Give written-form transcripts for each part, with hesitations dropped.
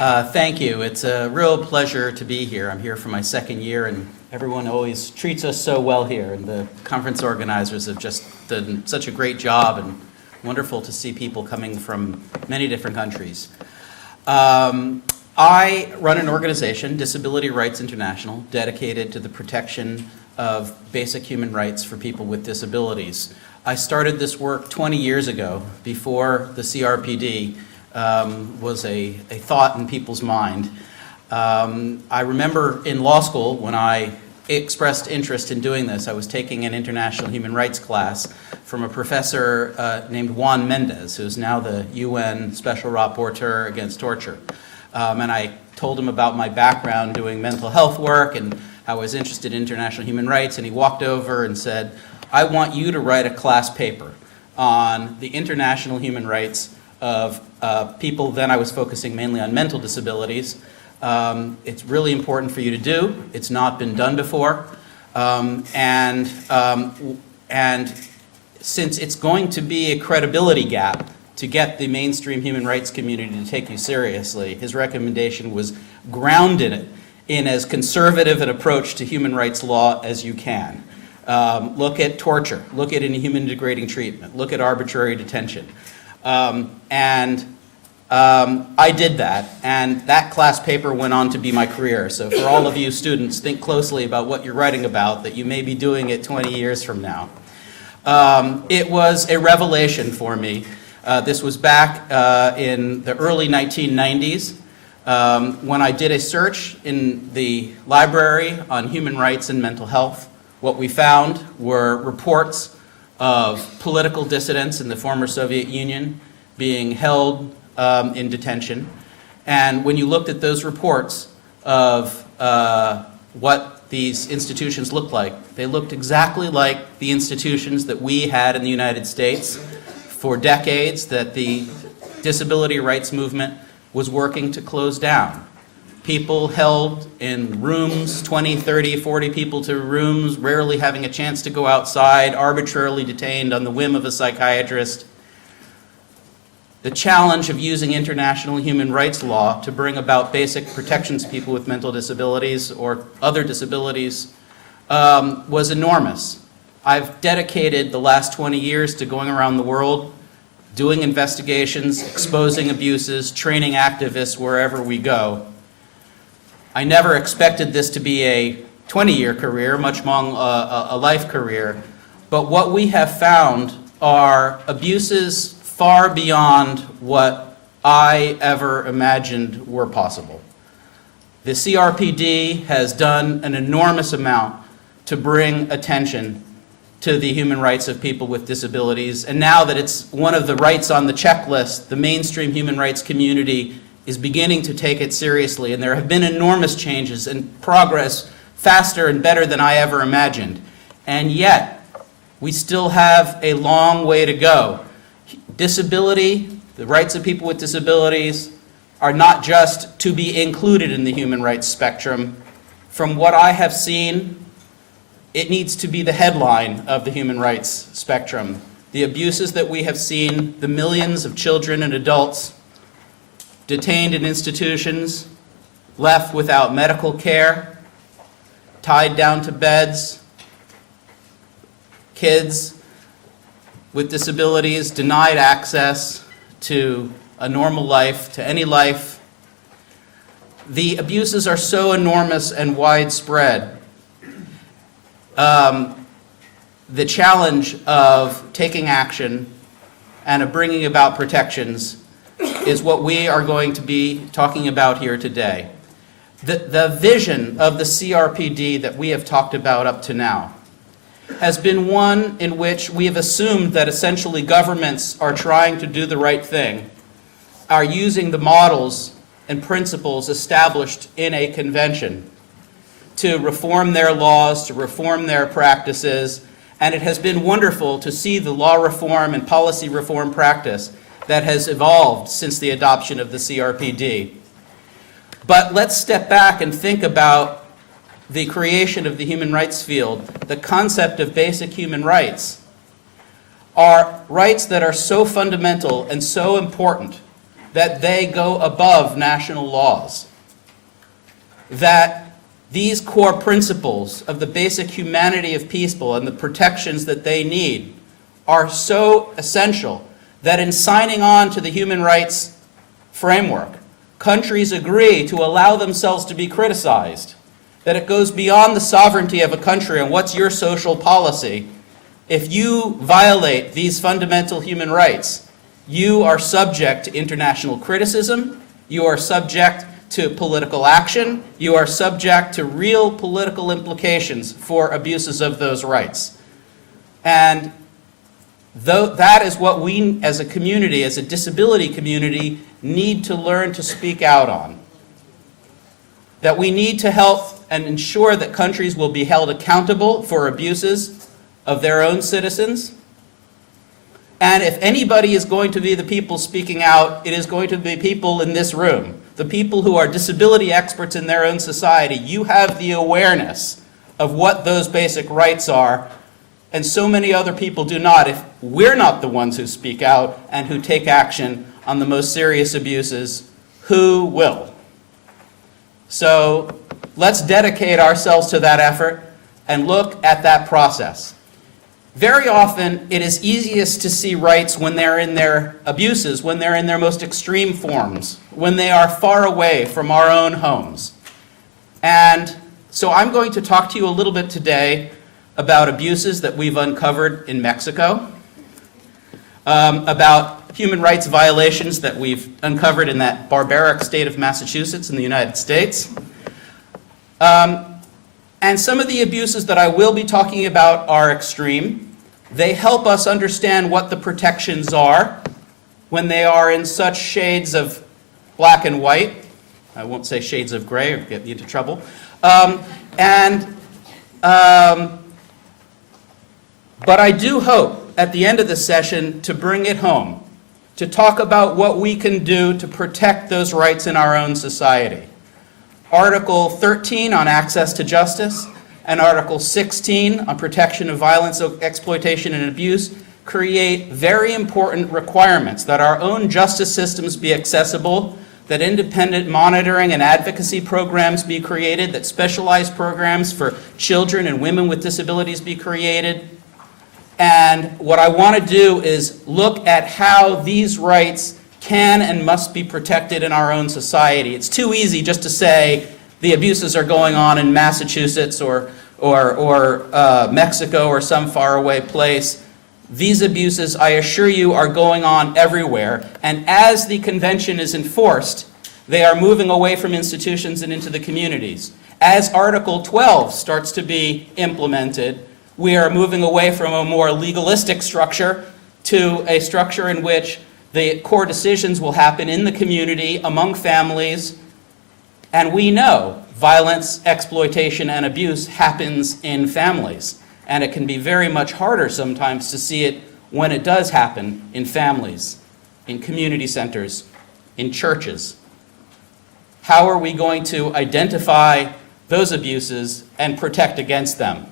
Thank you. It's a real pleasure to be here. I'm here for my second year, and everyone always treats us so well here, and the conference organizers have just done such a great job, and wonderful to see people coming from many different countries. I run an organization, Disability Rights International, dedicated to the protection of basic human rights for people with disabilities. I started this work 20 years ago, before the CRPD was a thought in people's mind. I remember in law school when I expressed interest in doing this, I was taking an international human rights class from a professor named Juan Mendez, who's now the UN Special Rapporteur Against Torture. And I told him about my background doing mental health work and how I was interested in international human rights, and he walked over and said, I want you to write a class paper on the international human rights of people. Then I was focusing mainly on mental disabilities. It's really important for you to do. It's not been done before. And since it's going to be a credibility gap to get the mainstream human rights community to take you seriously, his recommendation was ground in as conservative an approach to human rights law as you can. Look at torture, look at inhuman degrading treatment, look at arbitrary detention. I did that, and that class paper went on to be my career. So for all of you students, think closely about what you're writing about, that you may be doing it 20 years from now. It was a revelation for me. This was back in the early 1990s when I did a search in the library on human rights and mental health. What we found were reports of political dissidents in the former Soviet Union being held in detention. And when you looked at those reports of what these institutions looked like, they looked exactly like the institutions that we had in the United States for decades that the disability rights movement was working to close down. People held in rooms, 20, 30, 40 people to rooms, rarely having a chance to go outside, arbitrarily detained on the whim of a psychiatrist. The challenge of using international human rights law to bring about basic protections to people with mental disabilities or other disabilities was enormous. I've dedicated the last 20 years to going around the world, doing investigations, exposing abuses, training activists wherever we go. I never expected this to be a 20-year career, much more a life career, but what we have found are abuses far beyond what I ever imagined were possible. The CRPD has done an enormous amount to bring attention to the human rights of people with disabilities, and now that it's one of the rights on the checklist, the mainstream human rights community is beginning to take it seriously, and there have been enormous changes and progress faster and better than I ever imagined. And yet, we still have a long way to go. Disability, the rights of people with disabilities, are not just to be included in the human rights spectrum. From what I have seen, it needs to be the headline of the human rights spectrum. The abuses that we have seen, the millions of children and adults detained in institutions, left without medical care, tied down to beds, kids with disabilities denied access to a normal life, to any life. The abuses are so enormous and widespread. The challenge of taking action and of bringing about protections is what we are going to be talking about here today. The vision of the CRPD that we have talked about up to now has been one in which we have assumed that essentially governments are trying to do the right thing, are using the models and principles established in a convention to reform their laws, to reform their practices, and it has been wonderful to see the law reform and policy reform practice that has evolved since the adoption of the CRPD. But let's step back and think about the creation of the human rights field. The concept of basic human rights are rights that are so fundamental and so important that they go above national laws, that these core principles of the basic humanity of people and the protections that they need are so essential that in signing on to the human rights framework, countries agree to allow themselves to be criticized, that it goes beyond the sovereignty of a country and what's your social policy. If you violate these fundamental human rights, you are subject to international criticism, you are subject to political action, you are subject to real political implications for abuses of those rights. And that is what we as a community, as a disability community, need to learn to speak out on. That we need to help and ensure that countries will be held accountable for abuses of their own citizens. And if anybody is going to be the people speaking out, it is going to be people in this room, the people who are disability experts in their own society. You have the awareness of what those basic rights are, and so many other people do not. If we're not the ones who speak out and who take action on the most serious abuses, who will? So let's dedicate ourselves to that effort and look at that process. Very often, it is easiest to see rights when they're in their abuses, when they're in their most extreme forms, when they are far away from our own homes. And so I'm going to talk to you a little bit today about abuses that we've uncovered in Mexico, about human rights violations that we've uncovered in that barbaric state of Massachusetts in the United States. And some of the abuses that I will be talking about are extreme. They help us understand what the protections are when they are in such shades of black and white. I won't say shades of gray or get you into trouble. But I do hope at the end of this session to bring it home, to talk about what we can do to protect those rights in our own society. Article 13 on access to justice and Article 16 on protection of violence, exploitation, and abuse create very important requirements that our own justice systems be accessible, that independent monitoring and advocacy programs be created, that specialized programs for children and women with disabilities be created. And what I want to do is look at how these rights can and must be protected in our own society. It's too easy just to say the abuses are going on in Massachusetts or Mexico or some faraway place. These abuses, I assure you, are going on everywhere. And as the convention is enforced, they are moving away from institutions and into the communities. As Article 12 starts to be implemented, we are moving away from a more legalistic structure to a structure in which the core decisions will happen in the community, among families. And we know violence, exploitation, and abuse happens in families. And it can be very much harder sometimes to see it when it does happen in families, in community centers, in churches. How are we going to identify those abuses and protect against them?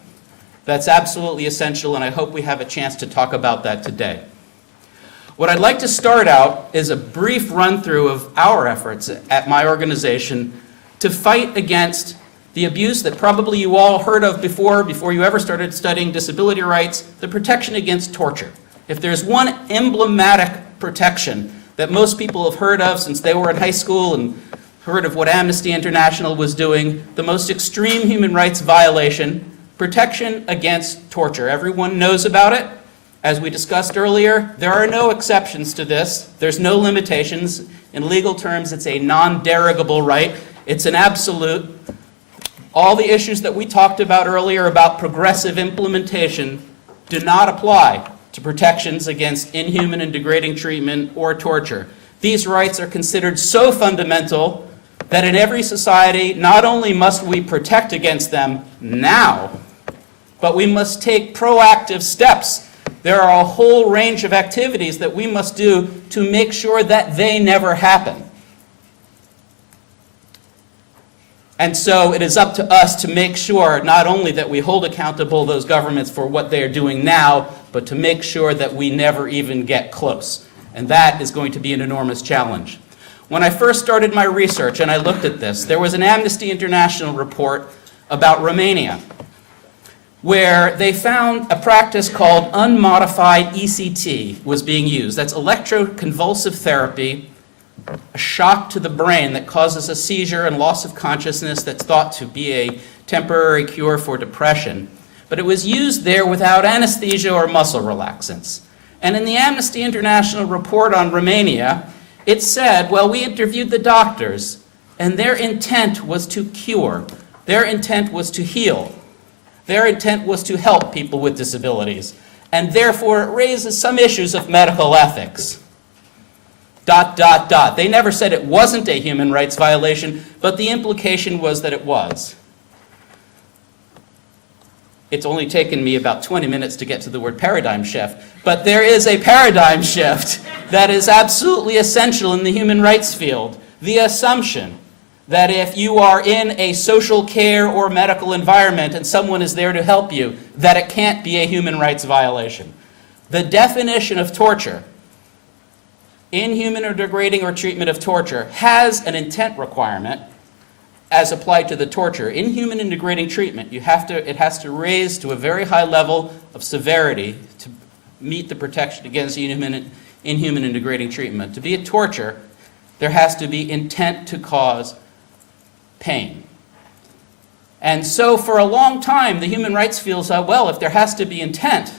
That's absolutely essential, and I hope we have a chance to talk about that today. What I'd like to start out is a brief run-through of our efforts at my organization to fight against the abuse that probably you all heard of before you ever started studying disability rights, the protection against torture. If there's one emblematic protection that most people have heard of since they were in high school and heard of what Amnesty International was doing, the most extreme human rights violation, protection against torture. Everyone knows about it. As we discussed earlier, there are no exceptions to this. There's no limitations. In legal terms, it's a non-derogable right. It's an absolute. All the issues that we talked about earlier about progressive implementation do not apply to protections against inhuman and degrading treatment or torture. These rights are considered so fundamental that in every society, not only must we protect against them now, but we must take proactive steps. There are a whole range of activities that we must do to make sure that they never happen. And so it is up to us to make sure not only that we hold accountable those governments for what they are doing now, but to make sure that we never even get close. And that is going to be an enormous challenge. When I first started my research and I looked at this, there was an Amnesty International report about Romania, where they found a practice called unmodified ECT was being used. That's electroconvulsive therapy, a shock to the brain that causes a seizure and loss of consciousness that's thought to be a temporary cure for depression. But it was used there without anesthesia or muscle relaxants. And in the Amnesty International report on Romania, it said, well, we interviewed the doctors, and their intent was to cure. Their intent was to heal. Their intent was to help people with disabilities. And therefore, it raises some issues of medical ethics. ... They never said it wasn't a human rights violation, but the implication was that it was. It's only taken me about 20 minutes to get to the word paradigm shift, but there is a paradigm shift that is absolutely essential in the human rights field. The assumption that if you are in a social care or medical environment and someone is there to help you, that it can't be a human rights violation. The definition of torture, inhuman or degrading or treatment of torture, has an intent requirement as applied to the torture. Inhuman and degrading treatment, it has to raise to a very high level of severity to meet the protection against inhuman and degrading treatment. To be a torture, there has to be intent to cause pain. And so for a long time, the human rights field said, well, if there has to be intent,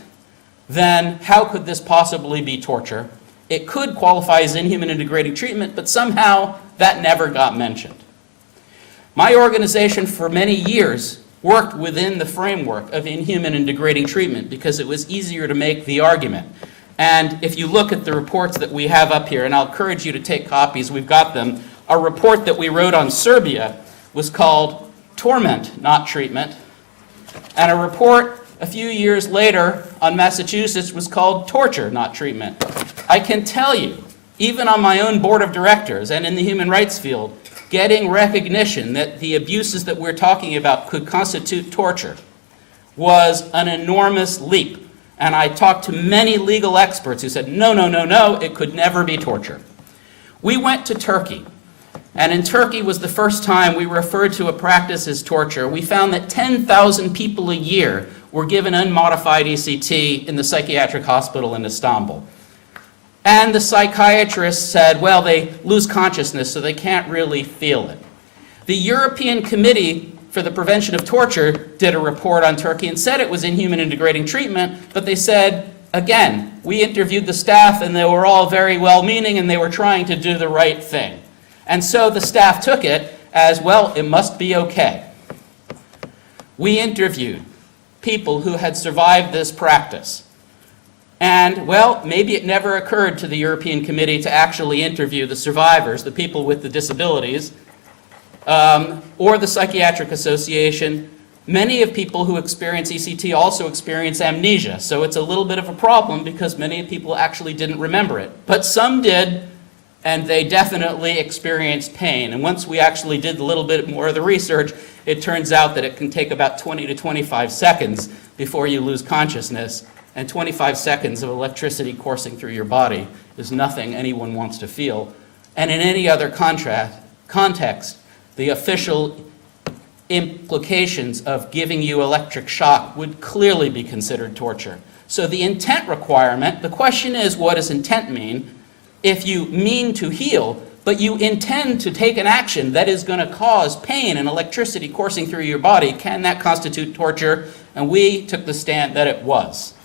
then how could this possibly be torture? It could qualify as inhuman and degrading treatment, but somehow that never got mentioned. My organization for many years worked within the framework of inhuman and degrading treatment because it was easier to make the argument. And if you look at the reports that we have up here, and I'll encourage you to take copies, we've got them, a report that we wrote on Serbia was called Torment, Not Treatment, and a report a few years later on Massachusetts was called Torture, Not Treatment. I can tell you, even on my own board of directors and in the human rights field, getting recognition that the abuses that we're talking about could constitute torture was an enormous leap. And I talked to many legal experts who said, no, no, no, no, it could never be torture. We went to Turkey, and in Turkey was the first time we referred to a practice as torture. We found that 10,000 people a year were given unmodified ECT in the psychiatric hospital in Istanbul. And the psychiatrist said, well, they lose consciousness, so they can't really feel it. The European Committee for the Prevention of Torture did a report on Turkey and said it was inhuman and degrading treatment, but they said, again, we interviewed the staff and they were all very well-meaning and they were trying to do the right thing. And so the staff took it as, well, it must be okay. We interviewed people who had survived this practice. And, well, maybe it never occurred to the European Committee to actually interview the survivors, the people with the disabilities, or the Psychiatric Association. Many of people who experience ECT also experience amnesia, so it's a little bit of a problem because many people actually didn't remember it. But some did, and they definitely experienced pain. And once we actually did a little bit more of the research, it turns out that it can take about 20 to 25 seconds before you lose consciousness. And 25 seconds of electricity coursing through your body is nothing anyone wants to feel. And in any other context, the official implications of giving you electric shock would clearly be considered torture. So the intent requirement, the question is, what does intent mean? If you mean to heal, but you intend to take an action that is going to cause pain and electricity coursing through your body, can that constitute torture? And we took the stand that it was.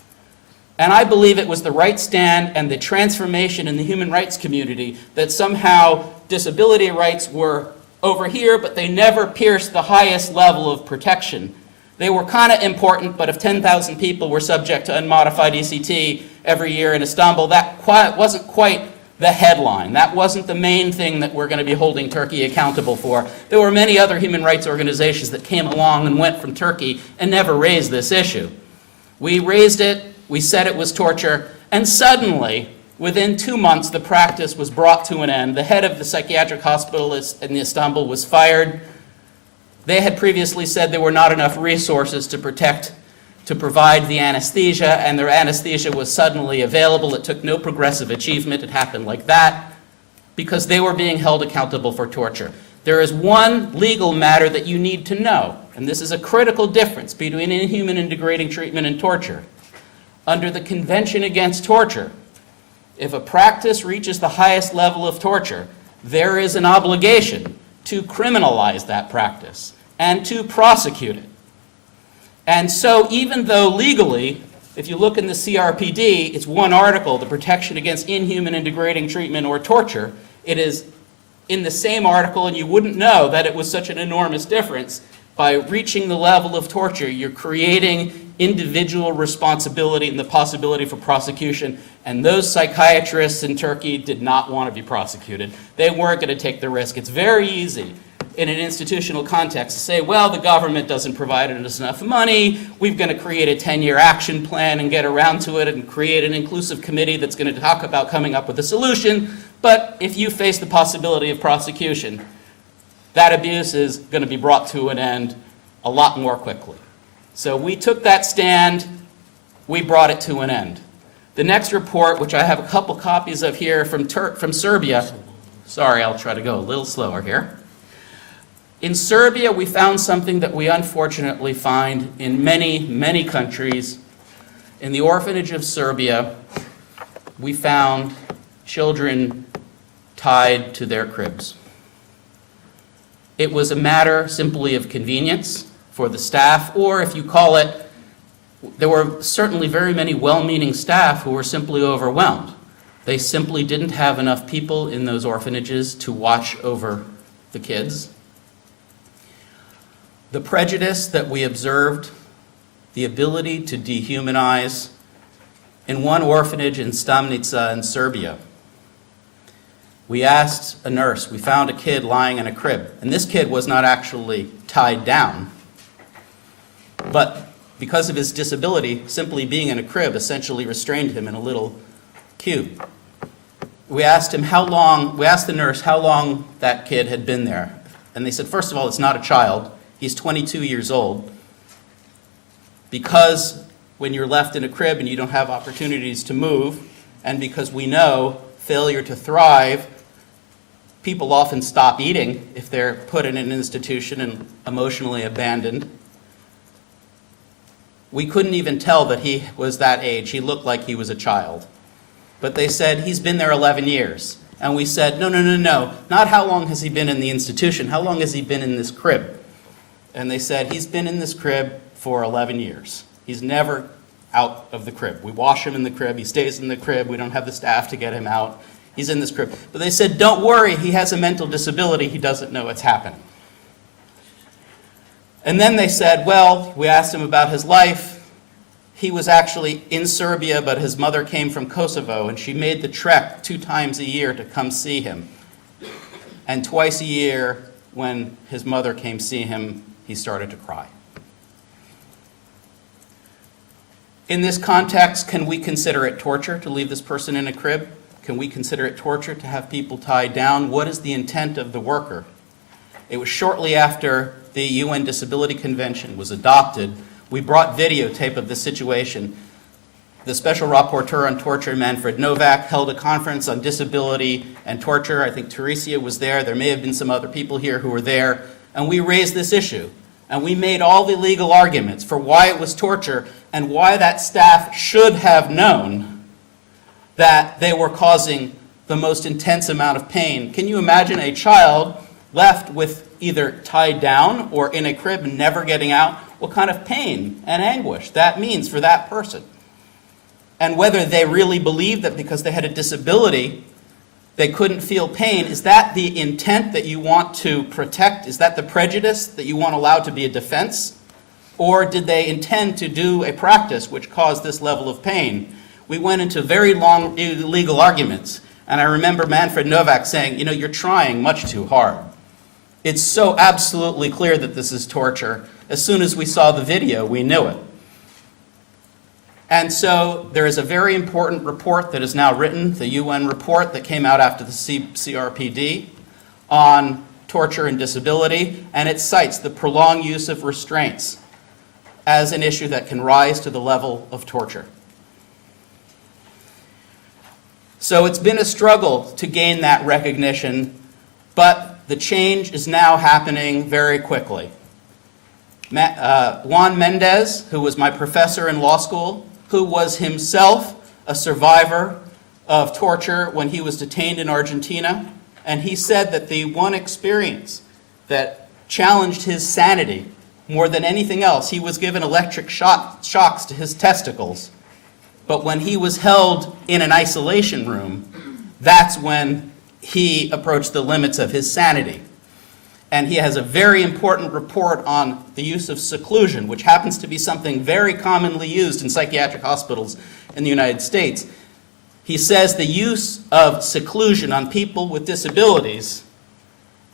And I believe it was the right stand and the transformation in the human rights community that somehow disability rights were over here, but they never pierced the highest level of protection. They were kind of important, but if 10,000 people were subject to unmodified ECT every year in Istanbul, that wasn't quite the headline. That wasn't the main thing that we're going to be holding Turkey accountable for. There were many other human rights organizations that came along and went from Turkey and never raised this issue. We raised it. We said it was torture, and suddenly, within 2 months, the practice was brought to an end. The head of the psychiatric hospital in Istanbul was fired. They had previously said there were not enough resources to provide the anesthesia, and their anesthesia was suddenly available. It took no progressive achievement. It happened like that. because they were being held accountable for torture. There is one legal matter that you need to know, and this is a critical difference between inhuman and degrading treatment and torture. Under the Convention Against Torture, if a practice reaches the highest level of torture, there is an obligation to criminalize that practice and to prosecute it. And so even though legally, if you look in the CRPD, it's one article, the protection against inhuman and degrading treatment or torture, it is in the same article, and you wouldn't know that it was such an enormous difference. By reaching the level of torture, you're creating individual responsibility and the possibility for prosecution, and those psychiatrists in Turkey did not want to be prosecuted. They weren't going to take the risk. It's very easy in an institutional context to say, well, the government doesn't provide us enough money, we're going to create a 10-year action plan and get around to it and create an inclusive committee that's going to talk about coming up with a solution. But if you face the possibility of prosecution, that abuse is going to be brought to an end a lot more quickly. So we took that stand, we brought it to an end. The next report, which I have a couple copies of here from Serbia, sorry, I'll try to go a little slower here. In Serbia, we found something that we unfortunately find in many, many countries. In the orphanage of Serbia, we found children tied to their cribs. It was a matter simply of convenience for the staff, or if you call it, there were certainly very many well-meaning staff who were simply overwhelmed. They simply didn't have enough people in those orphanages to watch over the kids. The prejudice that we observed, the ability to dehumanize, in one orphanage in Stamnica in Serbia, we asked a nurse, we found a kid lying in a crib, and this kid was not actually tied down, but because of his disability, simply being in a crib essentially restrained him in a little cube. We asked the nurse how long that kid had been there, and they said, first of all, it's not a child, he's 22 years old, because when you're left in a crib and you don't have opportunities to move, and because we know failure to thrive, people often stop eating if they're put in an institution and emotionally abandoned. We couldn't even tell that he was that age. He looked like he was a child. But they said, he's been there 11 years. And we said, no, not how long has he been in the institution, how long has he been in this crib? And they said, he's been in this crib for 11 years. He's never out of the crib. We wash him in the crib, he stays in the crib, we don't have the staff to get him out. He's in this crib. But they said, don't worry, he has a mental disability, he doesn't know what's happening. And then they said, well, we asked him about his life. He was actually in Serbia, but his mother came from Kosovo, and she made the trek 2 times a year to come see him. And twice a year, when his mother came see him, he started to cry. In this context, can we consider it torture to leave this person in a crib? Can we consider it torture to have people tied down? What is the intent of the worker? It was shortly after the UN Disability Convention was adopted, we brought videotape of the situation. The Special Rapporteur on Torture, Manfred Novak, held a conference on disability and torture. I think Teresia was there. There may have been some other people here who were there. And we raised this issue. And we made all the legal arguments for why it was torture and why that staff should have known that they were causing the most intense amount of pain. Can you imagine a child left with either tied down or in a crib and never getting out? What kind of pain and anguish that means for that person? And whether they really believe that because they had a disability, they couldn't feel pain, is that the intent that you want to protect? Is that the prejudice that you want allowed to be a defense? Or did they intend to do a practice which caused this level of pain? We went into very long legal arguments. And I remember Manfred Novak saying, you're trying much too hard. It's so absolutely clear that this is torture. As soon as we saw the video, we knew it. And so there is a very important report that is now written, the UN report that came out after the CRPD on torture and disability, and it cites the prolonged use of restraints as an issue that can rise to the level of torture. So it's been a struggle to gain that recognition, but the change is now happening very quickly. Juan Mendez, who was my professor in law school, who was himself a survivor of torture when he was detained in Argentina, and he said that the one experience that challenged his sanity more than anything else, he was given electric shocks to his testicles. But when he was held in an isolation room, that's when he approached the limits of his sanity. And he has a very important report on the use of seclusion, which happens to be something very commonly used in psychiatric hospitals in the United States. He says the use of seclusion on people with disabilities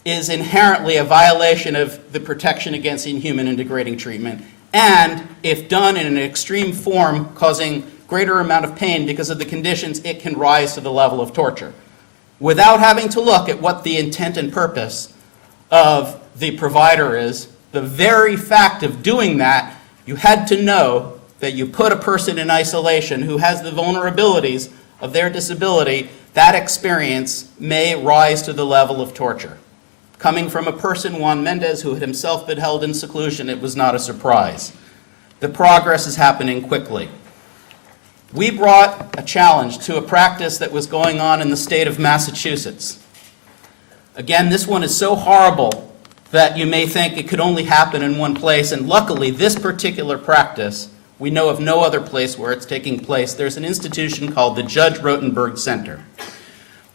is inherently a violation of the protection against inhuman and degrading treatment, and if done in an extreme form, causing greater amount of pain because of the conditions, it can rise to the level of torture. Without having to look at what the intent and purpose of the provider is, the very fact of doing that, you had to know that you put a person in isolation who has the vulnerabilities of their disability, that experience may rise to the level of torture. Coming from a person, Juan Mendez, who had himself been held in seclusion, it was not a surprise. The progress is happening quickly. We brought a challenge to a practice that was going on in the state of Massachusetts. Again, this one is so horrible that you may think it could only happen in one place, and luckily this particular practice, we know of no other place where it's taking place. There's an institution called the Judge Rotenberg Center,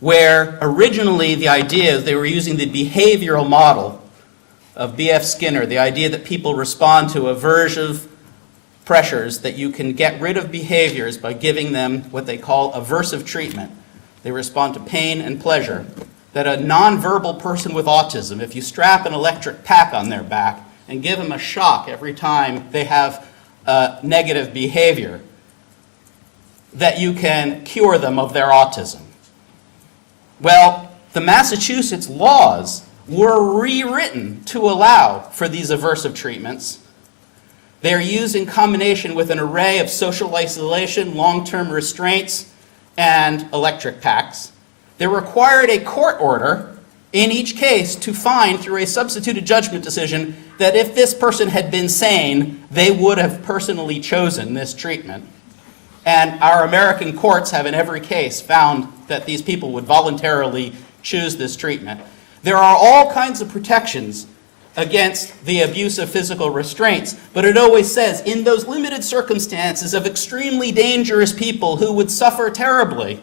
where originally the idea is they were using the behavioral model of B.F. Skinner, the idea that people respond to aversive pressures, that you can get rid of behaviors by giving them what they call aversive treatment. They respond to pain and pleasure. That a nonverbal person with autism, if you strap an electric pack on their back and give them a shock every time they have negative behavior, that you can cure them of their autism. Well, the Massachusetts laws were rewritten to allow for these aversive treatments. They are used in combination with an array of social isolation, long-term restraints, and electric packs. They required a court order in each case to find through a substituted judgment decision that if this person had been sane, they would have personally chosen this treatment. And our American courts have in every case found that these people would voluntarily choose this treatment. There are all kinds of protections against the abuse of physical restraints, but it always says, in those limited circumstances of extremely dangerous people who would suffer terribly,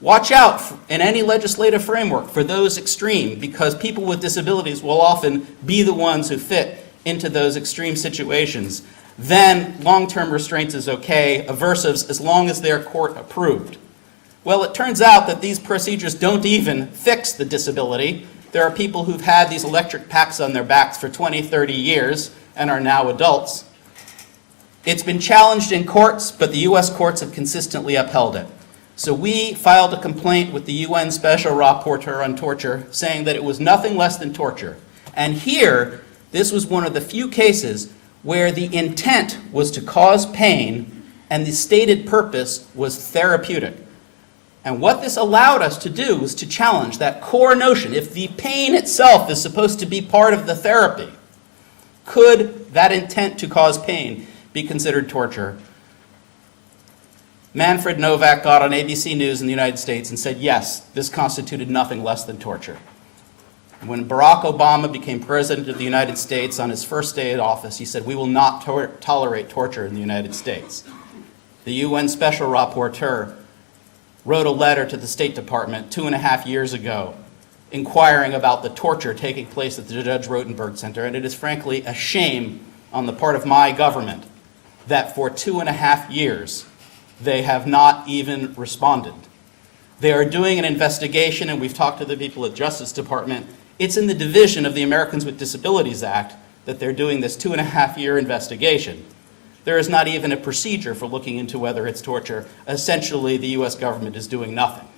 watch out in any legislative framework for those extreme, because people with disabilities will often be the ones who fit into those extreme situations. Then long-term restraints is okay, aversives as long as they're court approved. Well, it turns out that these procedures don't even fix the disability. There are people who've had these electric packs on their backs for 20, 30 years and are now adults. It's been challenged in courts, but the U.S. courts have consistently upheld it. So we filed a complaint with the UN Special Rapporteur on Torture saying that it was nothing less than torture. And here, this was one of the few cases where the intent was to cause pain and the stated purpose was therapeutic. And what this allowed us to do was to challenge that core notion. If the pain itself is supposed to be part of the therapy, could that intent to cause pain be considered torture? Manfred Novak got on ABC News in the United States and said, yes, this constituted nothing less than torture. When Barack Obama became president of the United States on his first day in office, he said, we will not tolerate torture in the United States. The UN Special Rapporteur wrote a letter to the State Department 2.5 years ago inquiring about the torture taking place at the Judge Rotenberg Center, and it is frankly a shame on the part of my government that for 2.5 years they have not even responded. They are doing an investigation, and we've talked to the people at Justice Department. It's in the division of the Americans with Disabilities Act that they're doing this 2.5-year investigation. There is not even a procedure for looking into whether it's torture. Essentially, the U.S. government is doing nothing.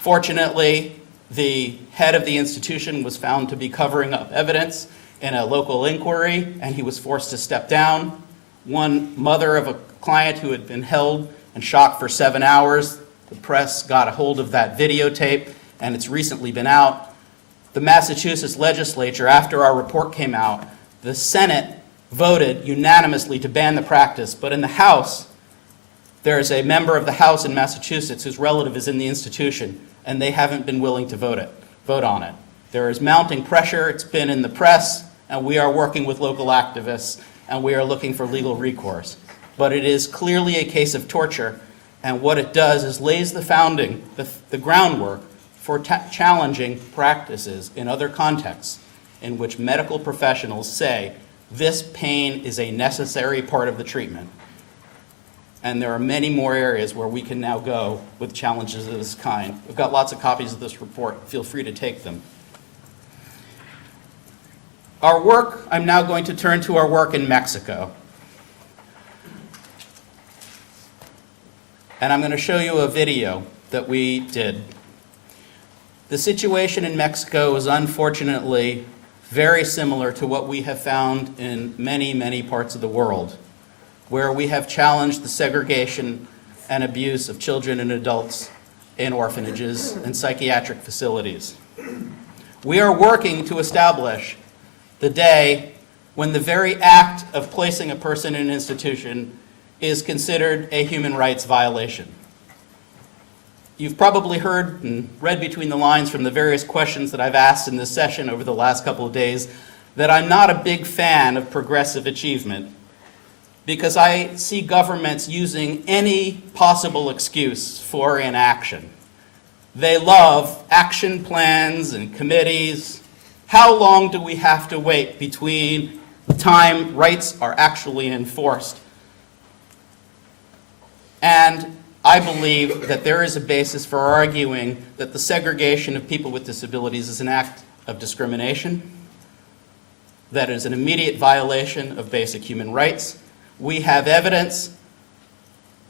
Fortunately, the head of the institution was found to be covering up evidence in a local inquiry, and he was forced to step down. One mother of a client who had been held and shocked for 7 hours The press got a hold of that videotape, and it's recently been out. The Massachusetts legislature, after our report came out, the Senate voted unanimously to ban the practice, but in the House, there is a member of the House in Massachusetts whose relative is in the institution, and they haven't been willing to vote on it. There is mounting pressure, it's been in the press, and we are working with local activists, and we are looking for legal recourse. But it is clearly a case of torture, and what it does is lays the groundwork for challenging practices in other contexts in which medical professionals say this pain is a necessary part of the treatment. And there are many more areas where we can now go with challenges of this kind. We've got lots of copies of this report. Feel free to take them. Our work, I'm now going to turn to our work in Mexico. And I'm going to show you a video that we did. The situation in Mexico is unfortunately very similar to what we have found in many, many parts of the world, where we have challenged the segregation and abuse of children and adults in orphanages and psychiatric facilities. We are working to establish the day when the very act of placing a person in an institution is considered a human rights violation. You've probably heard and read between the lines from the various questions that I've asked in this session over the last couple of days that I'm not a big fan of progressive achievement because I see governments using any possible excuse for inaction. They love action plans and committees. How long do we have to wait between the time rights are actually enforced? And I believe that there is a basis for arguing that the segregation of people with disabilities is an act of discrimination, that is an immediate violation of basic human rights. We have evidence,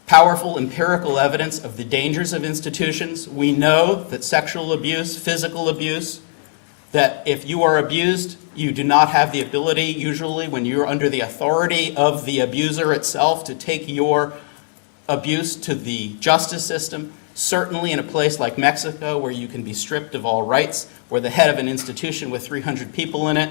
powerful empirical evidence of the dangers of institutions. We know that sexual abuse, physical abuse, that if you are abused, you do not have the ability, usually when you're under the authority of the abuser itself, to take your abuse to the justice system. Certainly in a place like Mexico where you can be stripped of all rights, where the head of an institution with 300 people in it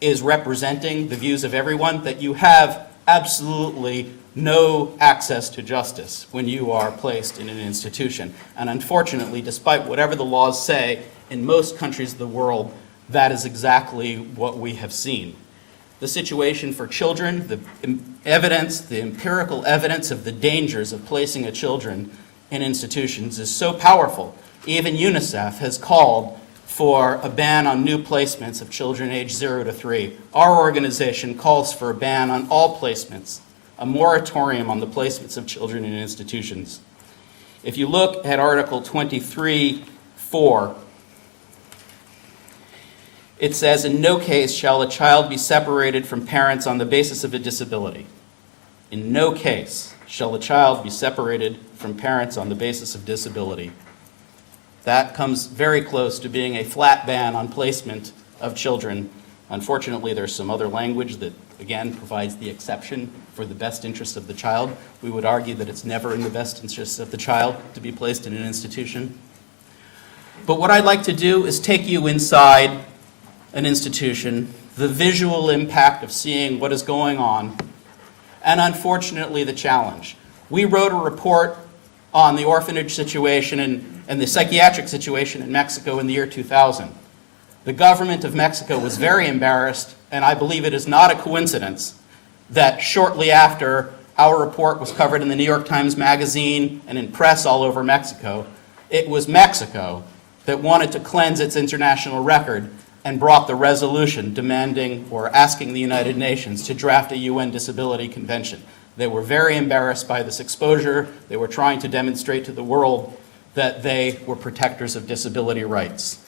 is representing the views of everyone, that you have absolutely no access to justice when you are placed in an institution. And unfortunately, despite whatever the laws say, in most countries of the world, that is exactly what we have seen. The situation for children, the evidence, the empirical evidence of the dangers of placing a children in institutions is so powerful. Even UNICEF has called for a ban on new placements of children aged 0 to 3. Our organization calls for a ban on all placements, a moratorium on the placements of children in institutions. If you look at Article 23(4), it says, in no case shall a child be separated from parents on the basis of a disability. In no case shall a child be separated from parents on the basis of disability. That comes very close to being a flat ban on placement of children. Unfortunately, there's some other language that, again, provides the exception for the best interest of the child. We would argue that it's never in the best interest of the child to be placed in an institution. But what I'd like to do is take you inside an institution, the visual impact of seeing what is going on, and unfortunately the challenge. We wrote a report on the orphanage situation and the psychiatric situation in Mexico in the year 2000. The government of Mexico was very embarrassed, and I believe it is not a coincidence that shortly after our report was covered in the New York Times Magazine and in press all over Mexico, it was Mexico that wanted to cleanse its international record and brought the resolution demanding or asking the United Nations to draft a UN Disability Convention. They were very embarrassed by this exposure. They were trying to demonstrate to the world that they were protectors of disability rights.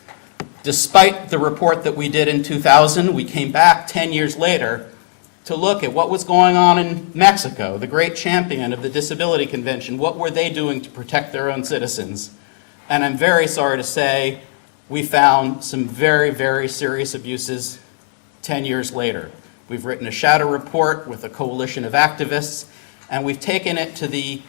Despite the report that we did in 2000, we came back 10 years later to look at what was going on in Mexico, the great champion of the Disability Convention. What were they doing to protect their own citizens? And I'm very sorry to say, we found some very, very serious abuses 10 years later. We've written a shadow report with a coalition of activists, and we've taken it to the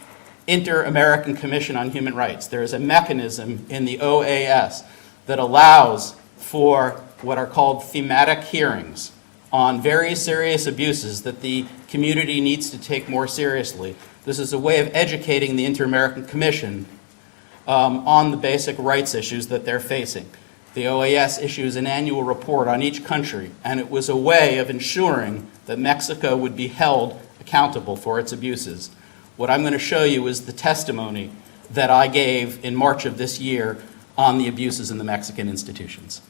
Inter-American Commission on Human Rights. There is a mechanism in the OAS that allows for what are called thematic hearings on very serious abuses that the community needs to take more seriously. This is a way of educating the Inter-American Commission on the basic rights issues that they're facing. The OAS issues an annual report on each country, and it was a way of ensuring that Mexico would be held accountable for its abuses. What I'm going to show you is the testimony that I gave in March of this year on the abuses in the Mexican institutions.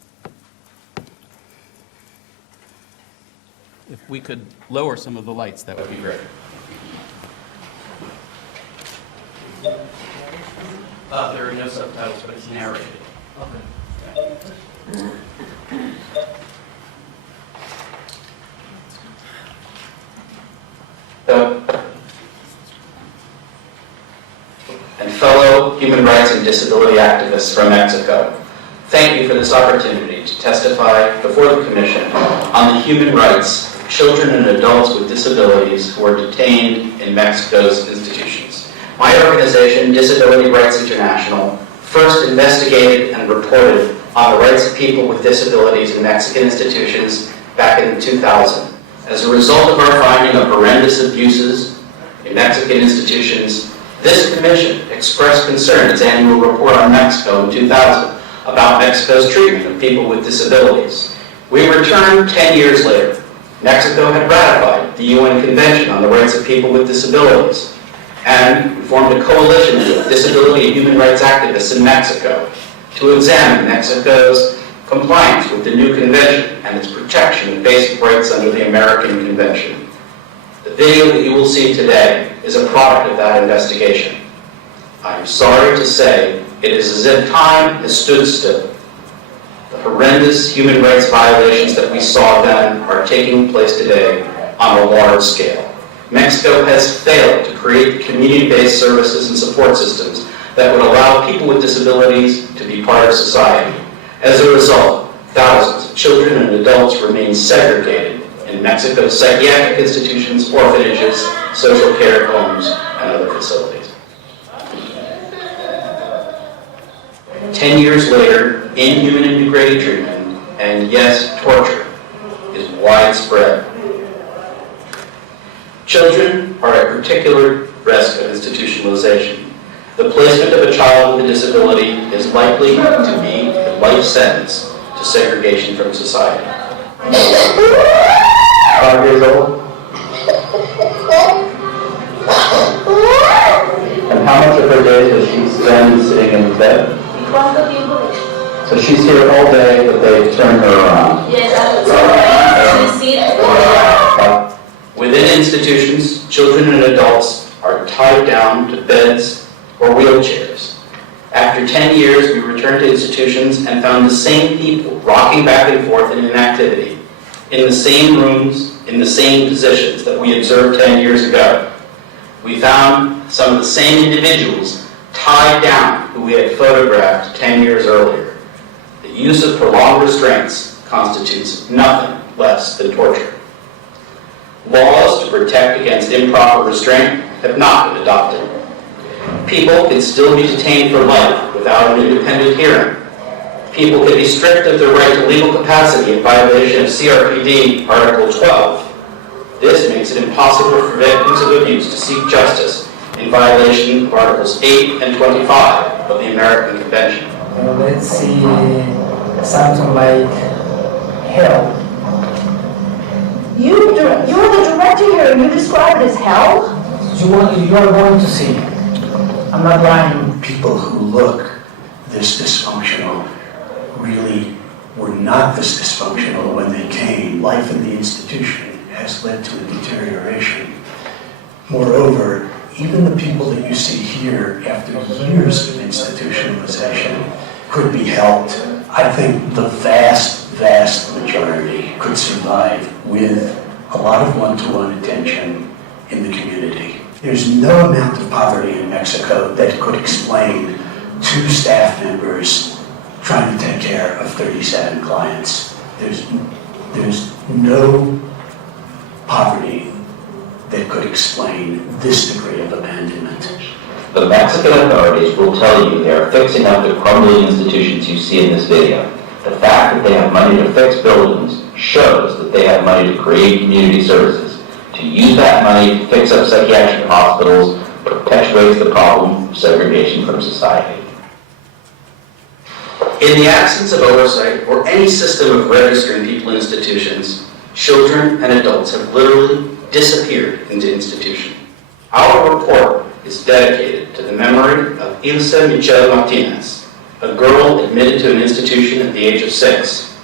If we could lower some of the lights, that would be great. There are no subtitles, but it's narrated. Okay. And fellow human rights and disability activists from Mexico, thank you for this opportunity to testify before the Commission on the human rights of children and adults with disabilities who are detained in Mexico's institutions. My organization, Disability Rights International, first investigated and reported on the rights of people with disabilities in Mexican institutions back in 2000. As a result of our finding of horrendous abuses in Mexican institutions, this Commission expressed concern in its annual report on Mexico in 2000 about Mexico's treatment of people with disabilities. We returned 10 years later. Mexico had ratified the UN Convention on the Rights of People with Disabilities, and we formed a coalition of disability and human rights activists in Mexico to examine Mexico's compliance with the new convention and its protection of basic rights under the American Convention. The video that you will see today is a product of that investigation. I am sorry to say it is as if time has stood still. The horrendous human rights violations that we saw then are taking place today on a large scale. Mexico has failed to create community-based services and support systems that would allow people with disabilities to be part of society. As a result, thousands of children and adults remain segregated in Mexico's psychiatric institutions, orphanages, social care homes, and other facilities. 10 years later, inhuman and degrading treatment, and yes, torture, is widespread. Children are at particular risk of institutionalization. The placement of a child with a disability is likely to be a life sentence to segregation from society. 5 years old? And how much of her day does she spend sitting in bed? So she's here all day, but they turn her around. Within institutions, children and adults are tied down to beds or wheelchairs. After 10 years, we returned to institutions and found the same people rocking back and forth in inactivity, in the same rooms, in the same positions that we observed 10 years ago. We found some of the same individuals tied down who we had photographed 10 years earlier. The use of prolonged restraints constitutes nothing less than torture. Laws to protect against improper restraint have not been adopted. People can still be detained for life without an independent hearing. People can be stripped of their right to legal capacity in violation of CRPD Article 12. This makes it impossible for victims of abuse to seek justice in violation of Articles 8 and 25 of the American Convention. Let's see something like hell. You're the director here, and you describe it as hell? You are going to see. I'm not lying. People who look this dysfunctional really were not this dysfunctional when they came. Life in the institution has led to a deterioration. Moreover, even the people that you see here after years of institutionalization could be helped. I think the vast majority could survive with a lot of one-to-one attention in the community. There's no amount of poverty in Mexico that could explain 2 staff members trying to take care of 37 clients. There's no poverty that could explain this degree of abandonment. The Mexican authorities will tell you they are fixing up the crumbling institutions you see in this video. The fact that they have money to fix buildings shows that they have money to create community services. To use that money to fix up psychiatric hospitals perpetuates the problem of segregation from society. In the absence of oversight or any system of registering people in institutions, children and adults have literally disappeared into institution. Our report is dedicated to the memory of Ilse Michelle Martinez, a girl admitted to an institution at the age of 6.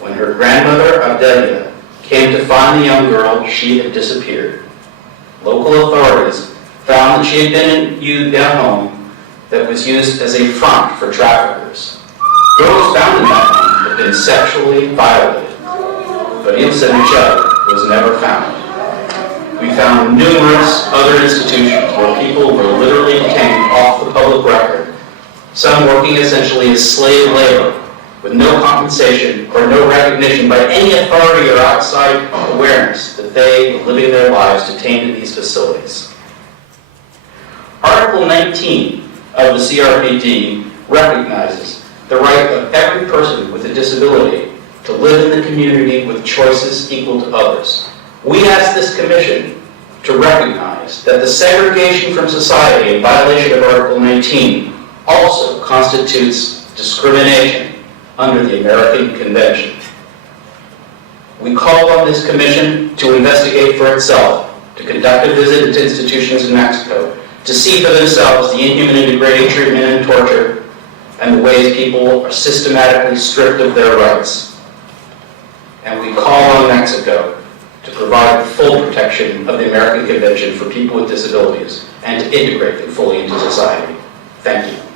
When her grandmother, Abdelia, came to find the young girl, she had disappeared. Local authorities found that she had been in a home that was used as a front for traffickers. Girls found in that home had been sexually violated, but Ilse Michelle was never found. We found numerous other institutions where people were literally detained off the public record, some working essentially as slave labor, with no compensation or no recognition by any authority or outside awareness that they were living their lives detained in these facilities. Article 19 of the CRPD recognizes the right of every person with a disability to live in the community with choices equal to others. We ask this commission to recognize that the segregation from society in violation of Article 19 also constitutes discrimination under the American Convention. We call on this commission to investigate for itself, to conduct a visit into institutions in Mexico, to see for themselves the inhuman and degrading treatment and torture, and the ways people are systematically stripped of their rights. And we call on Mexico to provide full protection of the American Convention for people with disabilities and to integrate them fully into society. Thank you.